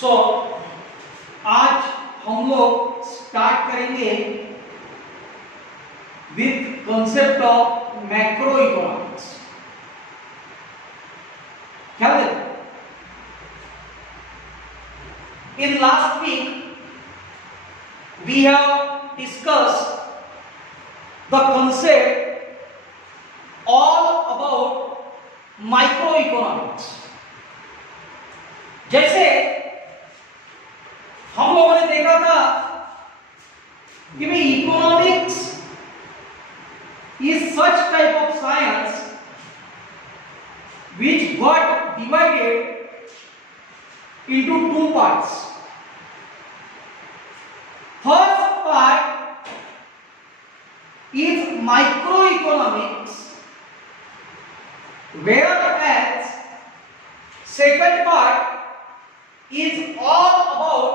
सो आज हम लोग स्टार्ट करेंगे with concept of macroeconomics. क्या है? In last week we have discussed the concept all about microeconomics। जैसे हम लोगों ने देखा था कि भाई economics is such type of science which got divided into two parts. First part is microeconomics, whereas second part is all about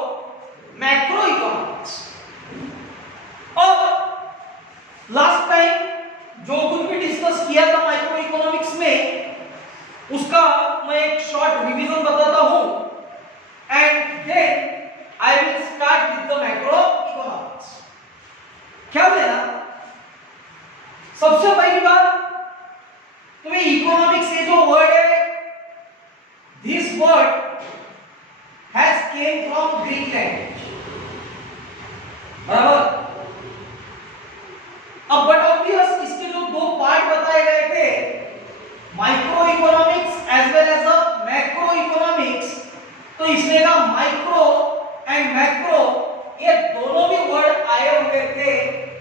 macroeconomics. और last time जो कुछ भी डिस्कस किया था माइक्रो इकोनॉमिक्स में उसका मैं एक शॉर्ट रिवीजन बताता हूं and then I will start with the macroeconomics. क्या है ना, सबसे पहली बात तुम्हें इकोनॉमिक्स ये जो वर्ड है, this word has came from Greek language, बराबर। अब बट ऑब्वियस इसके जो दो पार्ट बताए गए थे, microeconomics as well as a macroeconomics, तो इसमें का माइक्रो एंड मैक्रो ये दोनों भी वर्ड आए हुए थे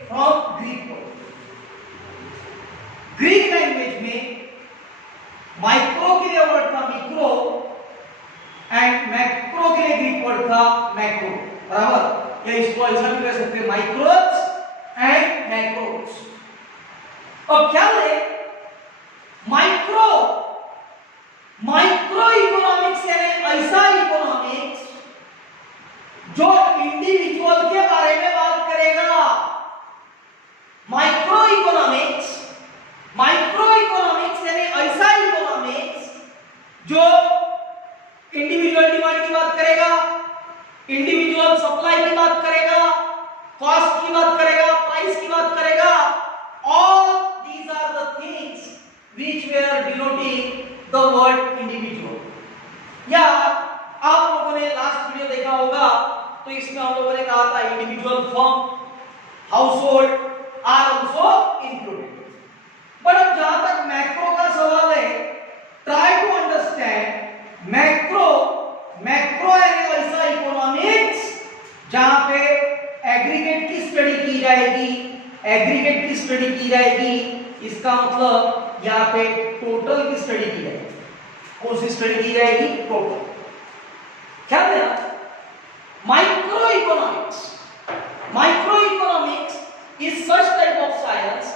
from Greek word. Greek language में माइक्रो के लिए वर्ड था मिक्रो एंड मैक्रो के लिए ग्रीक वर्ड था मैक्रो, बराबर। या इसको ऐसा भी कह सकते हैं माइक्रोस एंड मैक्रोस। अब क्या है माइक्रो इकोनॉमिक्स यानी ऐसा इकोनॉमिक्स जो इंडिविजुअल के बारे में बात करेगा। माइक्रो इकोनॉमिक्स यानी ऐसा इकोनॉमिक्स जो इंडिविजुअल डिमांड की बात करेगा, इंडिविजुअल सप्लाई की बात करेगा, कॉस्ट की बात करेगा, प्राइस की बात करेगा। All these are the things which were denoting the word individual। या आप लोगों ने लास्ट वीडियो देखा होगा तो इसमें हम लोगों ने कहा था individual firm, household are also included. But अब जहां तक मैक्रो का सवाल है, ट्राई टू अंडरस्टैंड मैक्रो यानी ऐसा इकोनॉमिक्स जहां पे एग्रीगेट की स्टडी की जाएगी। इसका मतलब यहाँ पे टोटल की स्टडी की जाएगी। कौन सी स्टडी की जाएगी? टोटल। क्या है micro economics is such type of science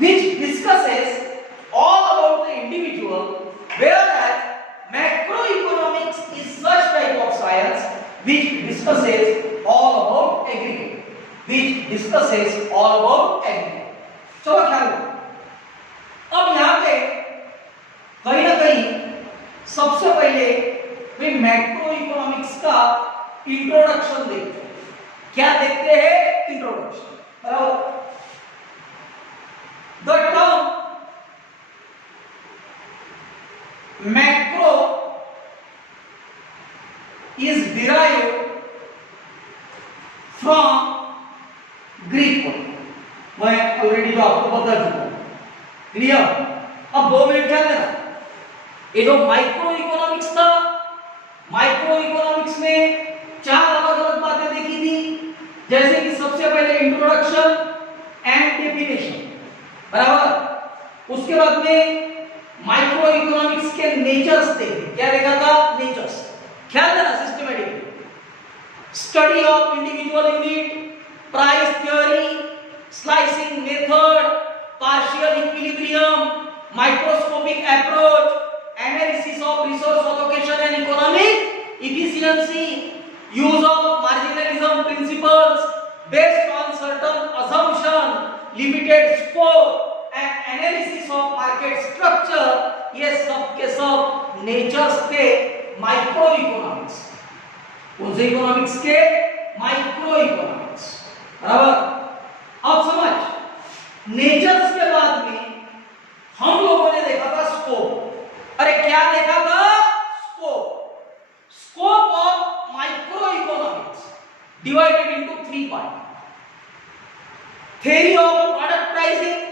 which discusses all about the individual, whereas macroeconomics is such type of science which discusses all about aggregate, चलो ख्याल रखो। अब यहाँ पे कहीं ना कहीं सबसे पहले वे मैक्रो इकोनॉमिक्स का इंट्रोडक्शन देखते हैं। क्या देखते हैं? इंट्रोडक्शन, बराबर। The term macro is derived from Greek word। मैं ऑलरेडी जो आपको बता चुका हूं, क्लियर। अब 2 मिनट ख्याल देना। ये जो माइक्रो इकोनॉमिक्स था, माइक्रो इकोनॉमिक्स में 4 अलग अलग बातें देखी थी, जैसे कि सबसे पहले इंट्रोडक्शन एंड डेफिनेशन, बराबर। उसके बाद में माइक्रो इकोनॉमिक्स के नेचर्स थे। क्या देखा था? नेचर्स। ख्याल देना systematic study of individual unit, price theory, slicing method, partial equilibrium, microscopic approach, analysis of resource allocation and economic efficiency, use of marginalism principles based on certain assumption, limited scope and analysis of market structure, ये सब के सब natures थे micro economics. से economics के micro economics, बराबर। अब समझ, नेचर्स के बाद में हम लोगों ने देखा था स्कोप। अरे क्या देखा था? Scope. Scope of micro economics divided into 3 part. theory of product pricing,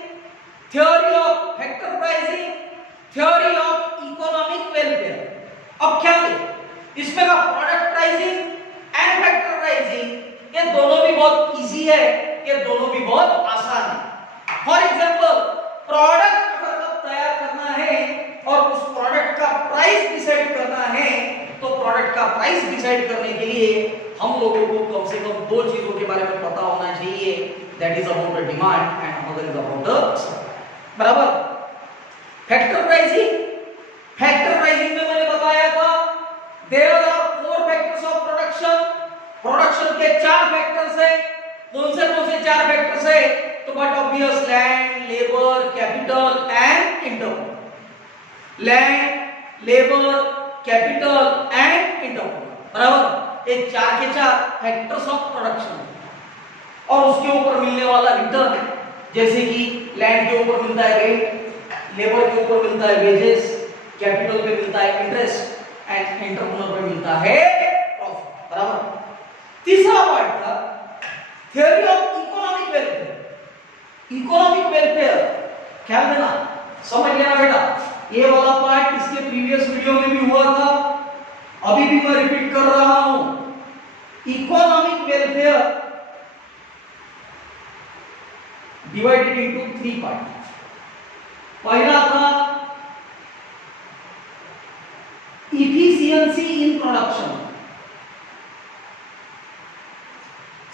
theory of factor pricing, theory of economic welfare। अब क्या है इसमें का product pricing and factor pricing, ये दोनों भी बहुत इजी है, ये दोनों भी बहुत आसान है। फॉर एग्जांपल, प्रोडक्ट अगर तैयार करना है और उस प्रोडक्ट का प्राइस डिसाइड करना है, तो प्रोडक्ट का प्राइस डिसाइड करने के लिए हम लोगों को कम से कम 2 चीजों के बारे में पता होना चाहिए। That is about the demand and another is about the supply, बराबर। फैक्टर प्राइसिंग, फैक्टर प्राइसिंग में मैंने बताया था there are 4 factors of production. Production के 4 फैक्टर्स है। कौन से 4 फैक्टर्स है? तो but obvious, land, labour, capital and enterprise. Land, labour, capital and enterprise, बराबर। ये 4 के 4 फैक्टर्स ऑफ प्रोडक्शन और उसके ऊपर मिलने वाला रिटर्न, जैसे कि लैंड के ऊपर मिलता है रेंट, लेबर के ऊपर मिलता है वेजेस, कैपिटल पे मिलता है इंटरेस्ट एंड एंटरप्रेन्योर पे मिलता है प्रॉफिट, बराबर। तीसरा पार्ट था theory of economic welfare. Economic welfare ख्याल देना, समझ लेना बेटा। ये वाला पार्ट इसके प्रीवियस वीडियो में भी हुआ था, अभी भी मैं रिपीट कर रहा हूं। Economic welfare divided into 3 part. पहला था efficiency in production,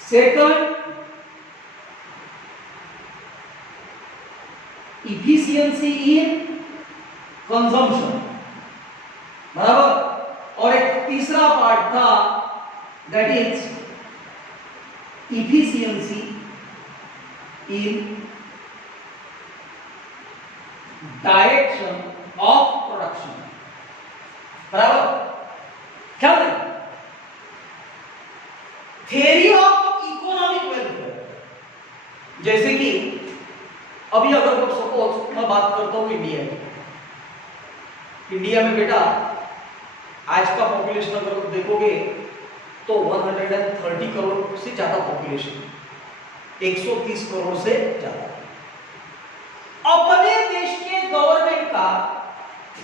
second efficiency in consumption, बराबर। और एक तीसरा पार्ट था that is efficiency in direction of production, बराबर। क्या है थ्योरी ऑफ इकोनॉमिक वेलफेयर? जैसे कि अभी अगर सपोज मैं बात करता हूं इंडिया की, इंडिया में बेटा आज का पॉपुलेशन अगर देखोगे तो 130 करोड़ से ज्यादा पॉपुलेशन, 130 करोड़ से ज्यादा। अपने देश के गवर्नमेंट का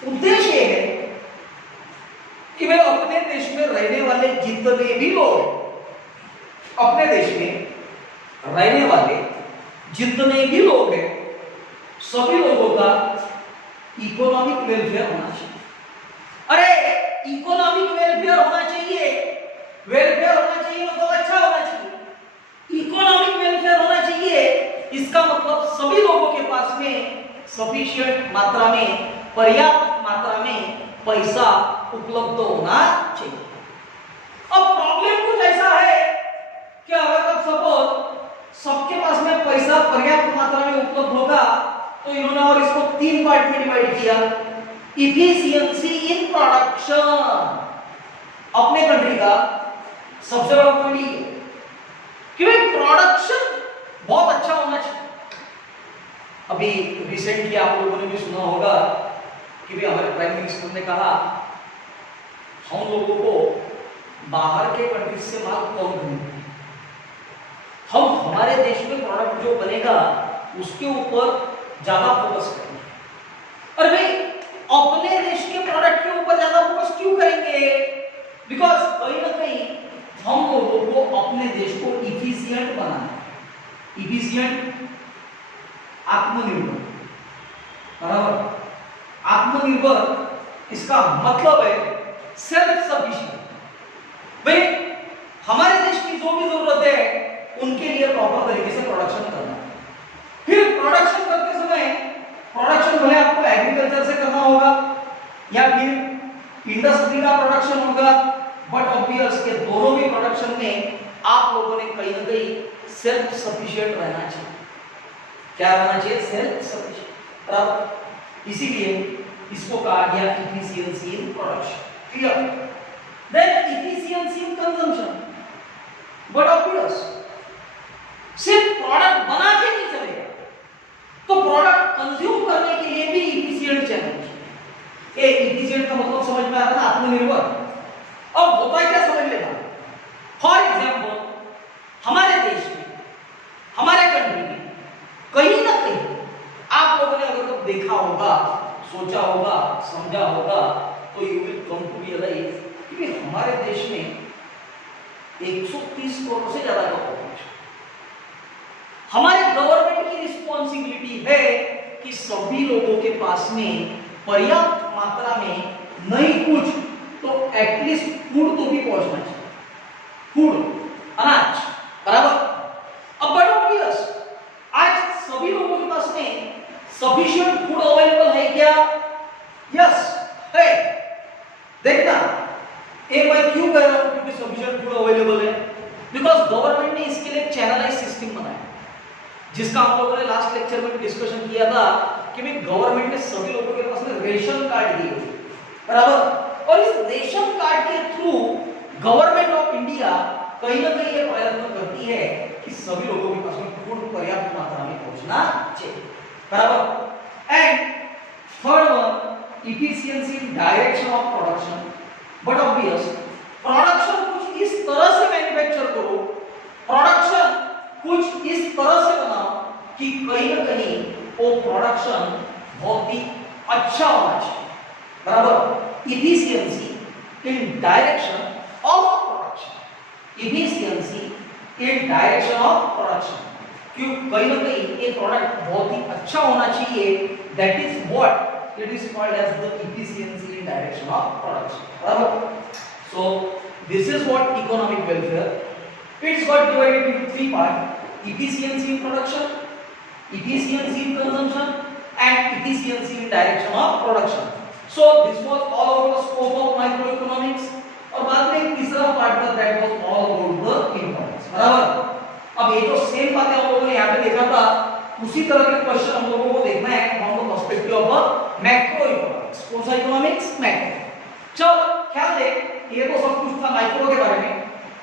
उद्देश्य है कि वे अपने देश में रहने वाले जितने भी लोग, अपने देश में रहने वाले जितने भी लोग हैं, सभी लोगों का इकोनॉमिक वेलफेयर होना चाहिए। अरे इकोनॉमिक वेलफेयर होना चाहिए, वेलफेयर होना चाहिए मतलब अच्छा होना चाहिए। इकोनॉमिक वेलफेयर होना चाहिए, इसका मतलब सभी लोगों के पास में सफिशिएंट मात्रा में, पर्याप्त मात्रा में पैसा उपलब्ध होना चाहिए। अब प्रॉब्लम कुछ ऐसा है कि अगर अब सपोज सबके पास में पैसा पर्याप्त मात्रा में उपलब्ध होगा, तो इन्होंने और इसको 3 पार्ट में डिवाइड किया। इफिशियंसी इन प्रोडक्शन अपने कंट्री का सबसे बड़ा पॉइंट ये कि भाई प्रोडक्शन बहुत अच्छा होना चाहिए। अभी रिसेंटली आप लोगों ने भी सुना होगा कि भाई हमारे प्राइम मिनिस्टर ने कहा हम लोगों को बाहर के कंट्री से माल कम खरीदना है, हम हमारे देश में प्रोडक्ट जो बनेगा उसके ऊपर ज्यादा फोकस करेंगे। और भाई अपने देश के प्रोडक्ट के ऊपर ज्यादा फोकस क्यों करेंगे? बिकॉज कहीं ना कहीं हम लोगों को अपने देश को इफिशिएंट बनाना है। इफिशिएंट आत्मनिर्भर, बराबर। आत्मनिर्भर इसका मतलब है सेल्फ सफिशिएंट। भाई हमारे देश की जो भी जरूरत है उनके लिए प्रॉपर तरीके से प्रोडक्शन करना। फिर प्रोडक्शन करते समय प्रोडक्शन भले आपको एग्रीकल्चर से करना होगा या फिर इंडस्ट्री का प्रोडक्शन होगा, बट ऑब्वियस के दोनों भी प्रोडक्शन में आप लोगों ने कहीं ना कहीं सेल्फ सफिशिएंट रहना चाहिए। क्या रहना चाहिए? सेल्फ सफिशिएंट, बराबर। इसीलिए इसको कहा गया efficiency in production. Clear? Then efficiency in consumption, but obvious सिर्फ प्रोडक्ट बना के नहीं चलेगा, तो प्रोडक्ट कंज्यूम करने के लिए भी इफिशिएंट चाहिए। ये इफिशिएंट का मतलब समझ में आता है, आत्मनिर्भर। अब होता है क्या, समझ लेना। फॉर एग्जाम्पल हमारे देश में, हमारे कंट्री में कहीं ना कहीं आप लोगों ने अगर कब देखा होगा, सोचा होगा, समझा होगा, तो you will come to realise कि हमारे देश में 130 करोड़ से ज्यादा का पॉपुलेशन। हमारे गवर्नमेंट की रिस्पॉन्सिबिलिटी है कि सभी लोगों के पास में पर्याप्त मात्रा में नहीं कुछ तो एटलीस्ट फूड तो भी पहुंचना चाहिए, फूड, अनाज, बराबर। अब बट ऑब्वियस आज सभी लोगों के पास में सफिशिएंट फूड अवेलेबल है क्या? यस है। देखना एक मैं क्यों कह रहा हूं क्योंकि सफिशिएंट फूड अवेलेबल है, बिकॉज गवर्नमेंट ने इसके लिए चैनलाइज सिस्टम बनाया, जिसका हम लोगों ने लास्ट लेक्चर में डिस्कशन किया था कि भाई गवर्नमेंट ने सभी लोगों के पास में रेशन कार्ड दिए, बराबर। और इस रेशन कार्ड के थ्रू गवर्नमेंट ऑफ इंडिया कहीं ना कहीं ये प्रयत्न करती है कि सभी लोगों के पास में फूड पर्याप्त मात्रा में पहुंचना चाहिए, बराबर। And third one, efficiency in direction of production, but obvious production कुछ इस तरह से मैन्युफैक्चर करो, प्रोडक्शन कुछ इस तरह से बनाओ कि कहीं ना कहीं वो प्रोडक्शन बहुत ही अच्छा होना चाहिए, बराबर। Efficiency in direction of production, efficiency in direction of production, क्यों कहीं ना कहीं ये प्रोडक्ट बहुत ही अच्छा होना चाहिए, that is what it is called as the efficiency in direction of production, बराबर। So this is what economic welfare, it's got divided into three parts: efficiency in production, efficiency in consumption, and efficiency in direction of production. So this was all about the scope of microeconomics. और बाद में तीसरा part था, that was all about the economics, बराबर। अब ये जो same बातें हम लोगों ने यहाँ पे देखा था, उसी तरह के क्वेश्चन हम लोगों को देखना है from the perspective of macro economics. कौन सा इकोनॉमिक्स? मैक्रो। चलो ख्याल दे, ये तो सब कुछ था माइक्रो के बारे में।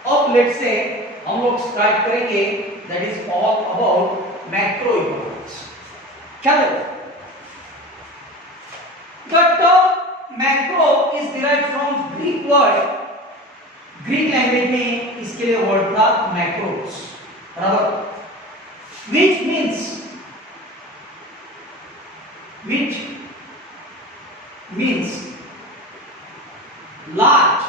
अब लेट्स से हम लोग स्टार्ट करेंगे, that is all about macro economics. क्या है? The term macro is derived from Greek word, Greek language में इसके लिए वर्ड था मैक्रोस, बराबर, which means large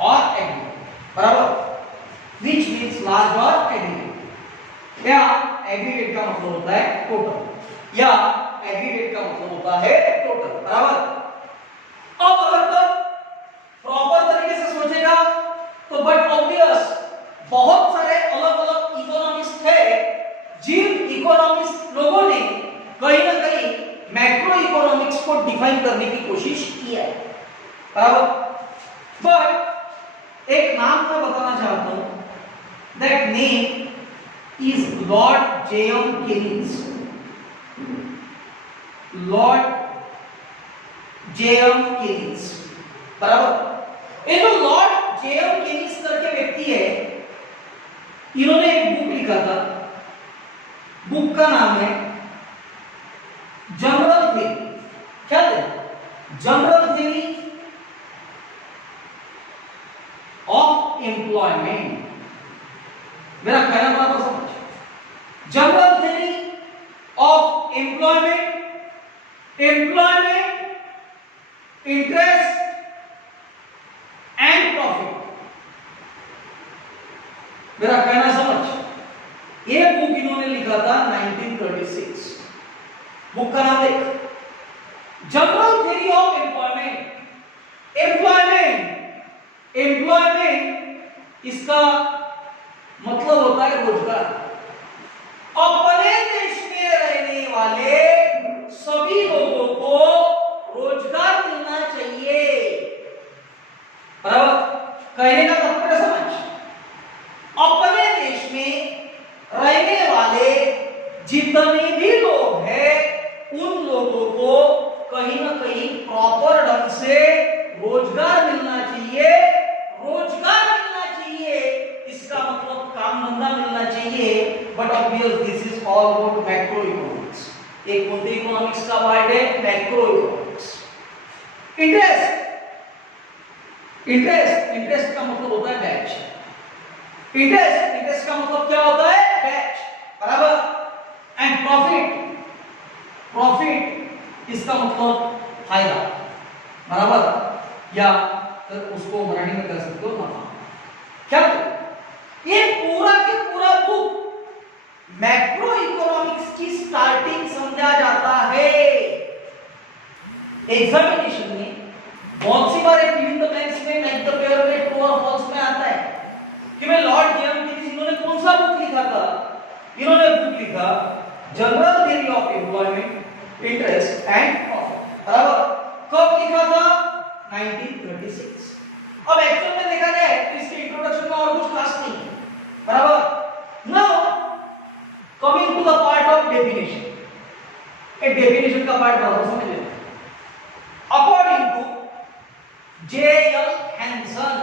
और aggregate, बराबर, which means large और aggregate। या aggregate का मतलब होता है टोटल, या aggregate का मतलब होता है टोटल, बराबर। अब अगर तो प्रॉपर तरीके से सोचेगा तो बट ऑब्वियस बहुत सारे अलग अलग इकोनॉमिस्ट है, जिन इकोनॉमिस्ट लोगों ने कहीं ना कहीं मैक्रो इकोनॉमिक्स को डिफाइन करने की कोशिश किया है, बराबर। बट एक नाम मैं बताना चाहता हूं, that name is lord J M Keynes, lord J M Keynes, बराबर। ये जो लॉर्ड जेएम केनिंग्स करके व्यक्ति है, इन्होंने एक बुक लिखा था, बुक का नाम है जनरल थ्योरी। क्या है? General theory of employment. मेरा कहना बराबर समझ, general theory of employment, employment, interest and profit. मेरा कहना समझ, ये बुक इन्होंने लिखा था 1936। बुक का नाम देख, general theory of employment. Employment, employment इसका मतलब होता है रोजगार। अपने देश में रहने वाले सभी लोगों को रोजगार मिलना चाहिए, बराबर। कहने का तात्पर्य समझ, अपने देश में रहने वाले जितने भी लोग हैं उन लोगों को कहीं ना कहीं प्रॉपर ढंग से मैक्रो इकोनॉमिक्स। इंटरेस्ट का मतलब होता है बैच। इंटरेस्ट का मतलब क्या होता है? बैच, बराबर। एंड प्रॉफिट इसका मतलब फायदा, बराबर, या फिर उसको मराठी में कर सकते हो नफा। क्या ये पूरा के पूरा बुक मैक्रो इकोनॉमिक्स की स्टार्टिंग समझा जाता है। एग्जामिनेशन में बहुत सी बार फिल इन द ब्लैंक्स में लाइक द पेयर में ट्रू और फॉल्स में आता है कि मैं लॉर्ड जेएमटीज इन्होंने कौन सा बुक लिखा था? इन्होंने बुक लिखा general theory of employment, interest and profit, बराबर। कब लिखा था? 1936। अब एक्चुअल में देखा जाए तो इसके इंट्रोडक्शन में और कुछ खास नहीं है, बराबर। Now coming to the part of definition. एक डेफिनेशन का पार्ट बराबर समझ लेते हैं। According to J.L. Hansen,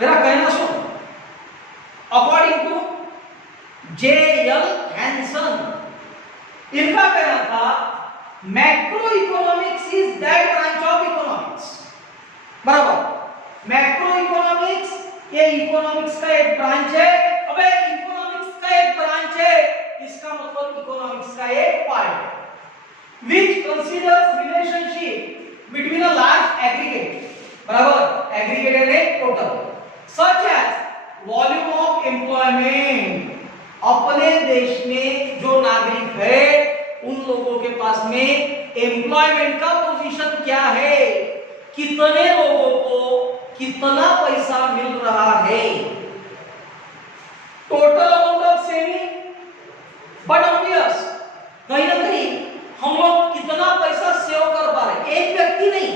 मेरा कहना सुनो। According to J.L. Hansen, इनका कहना था macro economics is that branch of economics, बराबर। मैक्रो इकोनॉमिक्स ये इकोनॉमिक्स का एक ब्रांच है। अबे इकोनॉमिक्स का एक ब्रांच है, इसका मतलब इकोनॉमिक्स का एक पार्ट है, which considers relationship between a large aggregate, बराबर, aggregate and a total, such as volume of employment। अपने देश में जो नागरिक है उन लोगों के पास में एम्प्लॉयमेंट का पोजीशन क्या है, कितने लोगों को कितना पैसा मिल रहा है, total amount of saving. But obvious कहीं ना कहीं हम लोग कितना पैसा सेव कर पा रहे हैं, एक व्यक्ति नहीं,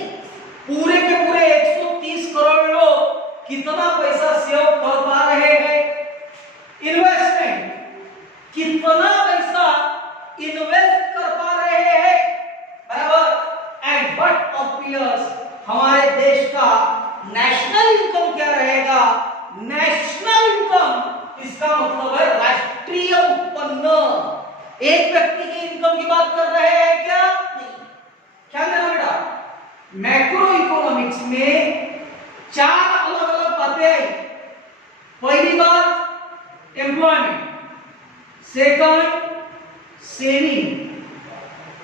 पूरे के पूरे 130 करोड़ लोग कितना पैसा सेव कर पा रहे हैं। इन्वेस्टमेंट, कितना पैसा इन्वेस्ट कर पा रहे हैं, बराबर। एंड बट ऑब्वियस हमारे देश का नेशनल इनकम क्या रहेगा? नेशनल इनकम इसका मतलब है राष्ट्रीय उत्पन्न। एक व्यक्ति की इनकम की बात कर रहे हैं क्या? नहीं। ख्याल देना बेटा, मैक्रो इकोनॉमिक्स में 4 अलग अलग बातें आई। पहली बात एम्प्लॉयमेंट, सेकंड सेविंग,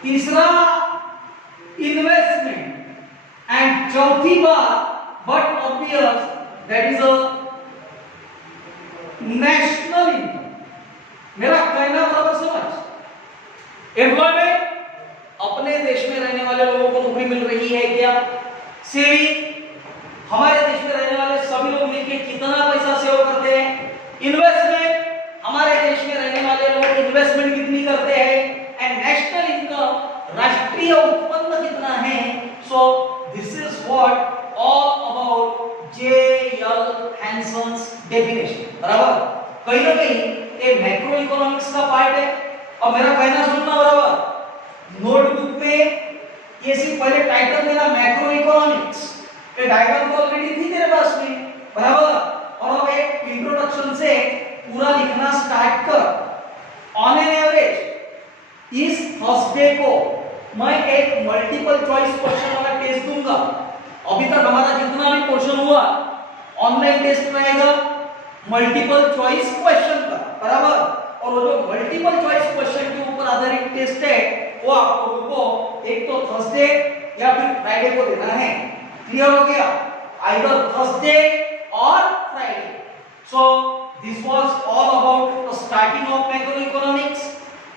तीसरा इन्वेस्टमेंट, एंड चौथी बात but obvious that is a national income. मेरा कहना बराबर समझ। एम्प्लॉयमेंट, अपने देश में रहने वाले लोगों को नौकरी मिल रही है क्या? सेविंग, हमारे देश में रहने वाले सभी लोग मिलकर कितना पैसा सेव करते हैं। इन्वेस्टमेंट, हमारे देश में रहने वाले लोग इन्वेस्टमेंट कितनी करते हैं। एंड नेशनल इनकम, राष्ट्रीय उत्पन्न कितना है। सो this is what all about J.L. Hanson's definition, बराबर। कहीं ना कहीं ये मैक्रो इकोनॉमिक्स का पार्ट है। अब मेरा कहना सुनना, बराबर। नोटबुक में ये सिर्फ पहले टाइटल देना मैक्रो इकोनॉमिक्स, ये डायग्राम तो ऑलरेडी थी तेरे पास में, बराबर। और अब एक इंट्रोडक्शन से पूरा लिखना स्टार्ट कर। ऑन एन एवरेज इस थर्सडे को मैं एक मल्टीपल चॉइस क्वेश्चन वाला टेस्ट दूंगा। अभी तक हमारा जितना भी क्वेश्चन हुआ ऑनलाइन टेस्ट रहेगा मल्टीपल चॉइस क्वेश्चन का, बराबर। और वो जो मल्टीपल चॉइस क्वेश्चन के ऊपर आधारित टेस्ट है वो आप लोगों को एक तो थर्सडे या फिर फ्राइडे को देना है। क्लियर हो गया? आइदर थर्सडे और Friday. So this was all about the starting of macro economics.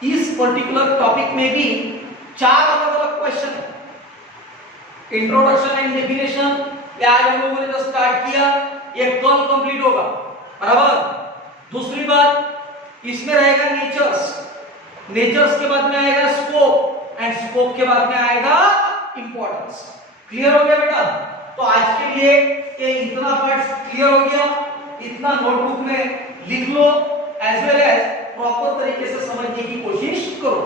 इस पर्टिकुलर टॉपिक में भी 4 अलग अलग क्वेश्चन है। इंट्रोडक्शन एंड डेफिनेशन ये आज हम लोगों ने जो स्टार्ट किया ये कल कंप्लीट होगा, बराबर। दूसरी बात इसमें रहेगा नेचर्स, नेचर्स के बाद में आएगा स्कोप, एंड स्कोप के बाद में आएगा इंपॉर्टेंस। क्लियर हो गया बेटा? तो आज के लिए ये इतना पार्ट क्लियर हो गया। इतना नोटबुक में लिख लो, एज वेल एज प्रॉपर तरीके से समझने की कोशिश करो।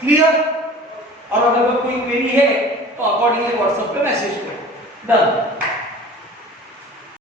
क्लियर? और अगर कोई क्वेरी है तो अकॉर्डिंगली व्हाट्सएप पे मैसेज करो। डन।